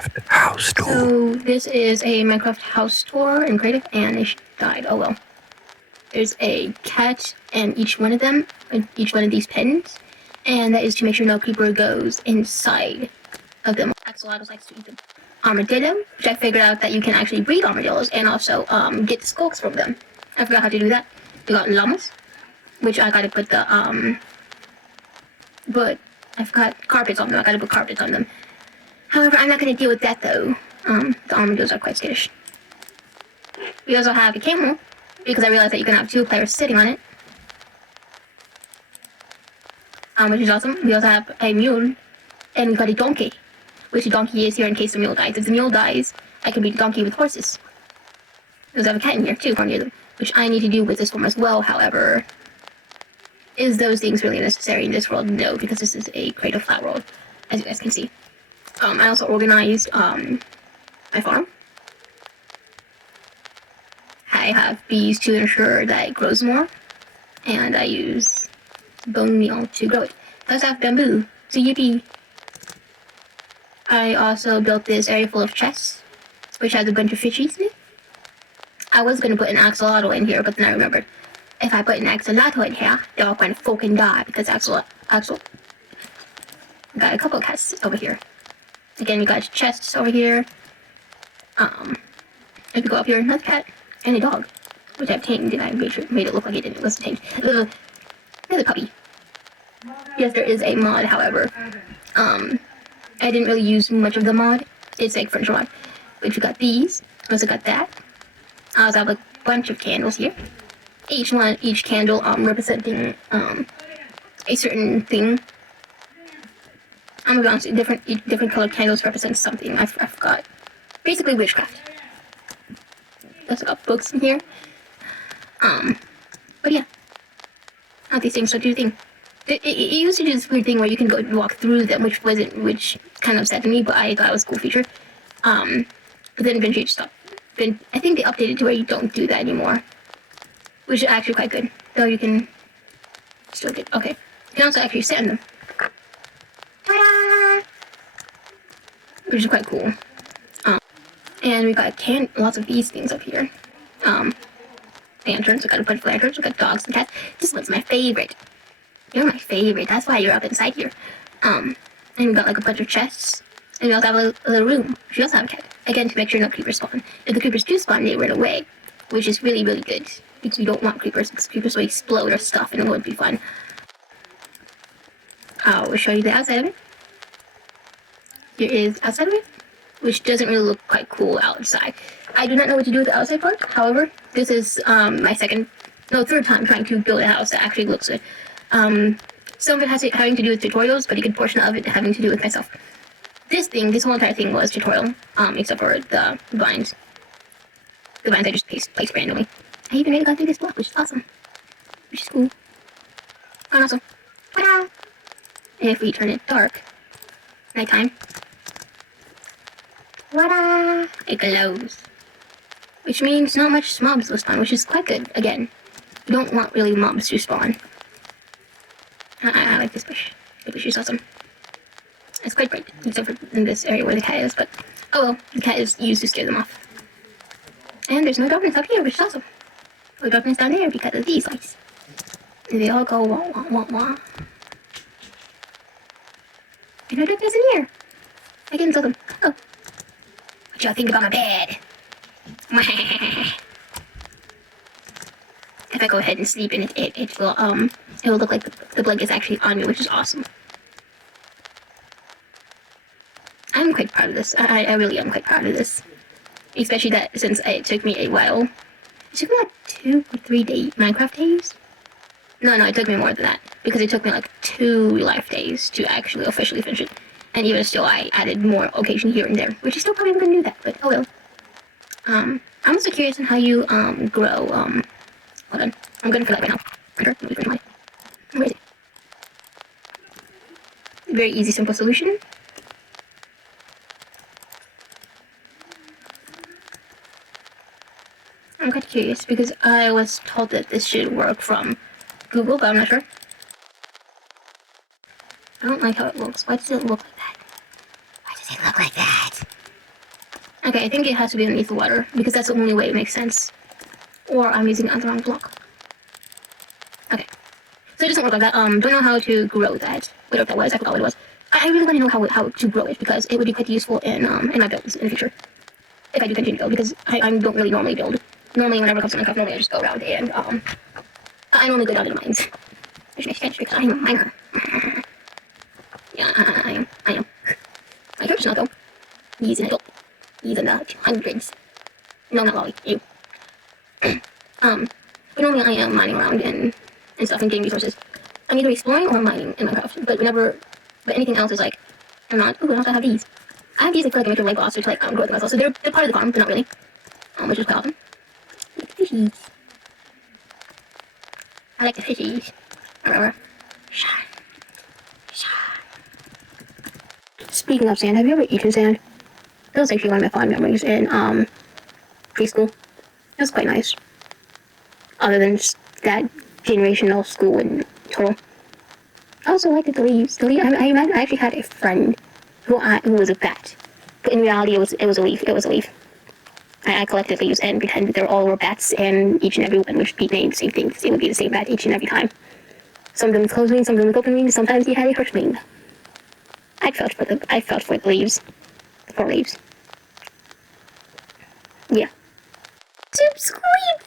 Minecraft house tour. So this is a Minecraft house tour in creative, and it died. Oh well. There's a cat in each one of them, in each one of these pens, and that is to make sure no creeper goes inside of them. Axolotls likes to eat them. Armadillo, which I figured out that you can actually breed armadillos and also get the skulks from them. I forgot how to do that. We got llamas, which I gotta put the but I forgot carpets on them. I gotta put carpets on them. However, I'm not gonna deal with that though. The armadillos are quite skittish. We also have a camel, because I realized that you can have two players sitting on it. Which is awesome. We also have a mule, and we got a donkey, which the donkey is here in case the mule dies. If the mule dies, I can beat the donkey with horses. There's a cat in here too, which I need to do with this one as well. However, is those things really necessary in this world? No, because this is a creative flat world, as you guys can see. I also organized my farm. I have bees to ensure that it grows more, and I use bone meal to grow it. I also have bamboo, so yippee. I also built this area full of chests, which has a bunch of fishies in it. I was going to put an axolotl in here, but then I remembered, if I put an axolotl in here, they're all going to fucking die, because got a couple of cats over here. Again, we got chests over here. If you go up here, another cat and a dog, which I've tamed, and I made it look like it wasn't tamed. Another puppy. Yes, there is a mod, however, I didn't really use much of the mod. It's like furniture mod. But we got these. I also got that. I also have a bunch of candles here. Each candle representing a certain thing. I'm gonna be honest, different colored candles represent something. I forgot. Basically witchcraft. Also got books in here. But yeah. How these things don't do the thing. It used to do this weird thing where you can go walk through them, which kind of upset me, but I thought it was a cool feature. But then eventually it stopped. Then I think they updated to where you don't do that anymore, which is actually quite good. Though you can still get okay. You can also actually sit on them. Ta-da! Which is quite cool. And we got lots of these things up here. Lanterns. We got a bunch of lanterns. We got dogs and cats. This one's my favorite. You're my favorite. That's why you're up inside here. And we got like a bunch of chests. And we also have a little room. We also have a cat. Again, to make sure no creepers spawn. If the creepers do spawn, they run away, which is really, really good. Because we don't want creepers, because creepers will explode our stuff and it won't be fun. I will show you the outside of it. Here is outside of it, which doesn't really look quite cool outside. I do not know what to do with the outside part. However, this is my third time trying to build a house that actually looks good. Some of it has having to do with tutorials, but a good portion of it having to do with myself. This whole entire thing was tutorial, except for the vines. The vines I just placed randomly. I even made it through this block, which is awesome. Which is cool. And also, ta-da! If we turn it dark, nighttime, ta-da! It glows. Which means not much mobs will spawn, which is quite good. Again, you don't want really mobs to spawn. I like this bush. The bush is awesome. It's quite bright, except for in this area where the cat is, but oh well, the cat is used to scare them off. And there's no darkness up here, which is awesome. No darkness down there because of these lights. And they all go wah wah wah wah. And no darkness in here. I can tell them. Oh. What y'all think about my bed? If I go ahead and sleep in it, it will look like the blanket's actually on me, which is awesome. I'm quite proud of this. I really am quite proud of this. Especially that since it took me a while. It took me like 2 or 3 Minecraft days? No, it took me more than that. Because it took me like 2 life days to actually officially finish it. And even still, I added more occasion here and there. Which is still probably going to do that, but oh well. I'm also curious on how you, grow, hold on. I'm going for that right now. Where is it? Very easy, simple solution. I'm quite curious because I was told that this should work from Google, but I'm not sure. I don't like how it looks. Why does it look like that? Why does it look like that? Okay, I think it has to be underneath the water, because that's the only way it makes sense. Or I'm using it on the wrong block. Okay. So it doesn't work like that. Don't know how to grow that. Whatever that was, I forgot what it was. I really want to know how to grow it, because it would be quite useful in my builds in the future. If I do continue to build, because I don't really normally build. Normally, whenever it comes to Minecraft, normally I just go around and, I normally go down to the mines. Which makes sense, because I'm a miner. Yeah, I am. My church is not though. He's in it. He's in the hundreds. No, not Lolly. You. But normally I am mining around and stuff and getting resources. I'm either exploring or mining in Minecraft. But anything else is like, I'm not. Ooh, I also have these. I have these to like make your leg gloss or to like grow them as well. So they're part of the farm, but not really. Which is quite awesome. Like the fishies. I like the fishies. Remember? Speaking of sand, have you ever eaten sand? That was actually one of my fond memories in preschool. It was quite nice. Other than just that generational school in total. I also liked the leaves. I actually had a friend who was a bat, but in reality it was a leaf. It was a leaf. I collected leaves and pretended they all were bats, and each and every one would be named the same thing. It would be the same bat each and every time. Some of them with closed wings, some of them with open wings. Sometimes he had a first wing. I felt for the leaves. The poor leaves. Yeah. Subscribe!